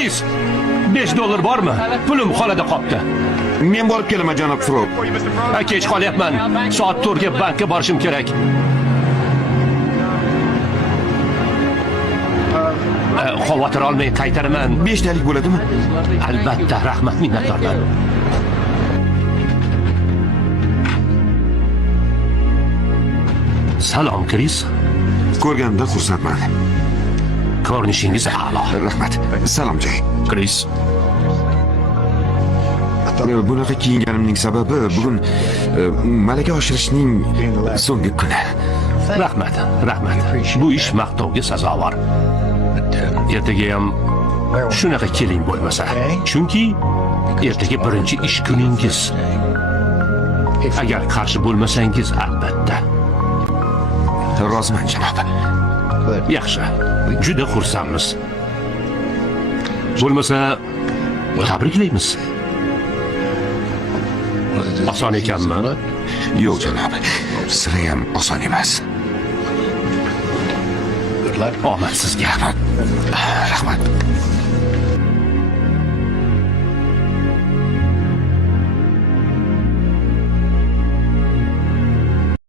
Kris, $5 bormi? Pulim xonada qolibdi. Men borib kelaman, janob Frog. Kech qolyapman. Soat 4 ga bankka borishim kerak. Xavotir olmay qaytaraman. 5 talik bo'ladimi? Albatta, rahmat, minnatdorman. Salom, Kris. Ko'rganimdan xursandman. Ko'rinishingiz a'lo. Rahmat. Salom, Jay. Kris, Bunaqa kiyinganimning sababi bugun malaka oshirishning so'nggi kuni. rahmat. Bu ish maqtovga sazovor. Ertaga ham shunaqa keling bo'lmasa. Chunki ertaga birinchi ish kuningiz. Agar qarshi bo'lmasangiz, albatta. Roziman, janob. Yaxshi. Juda xursandmiz. Bo'lmasa, tabriklaymiz. Oson ekanmi? Yo'q, janob. Sira ham oson emas. Omad sizga. Rahmat.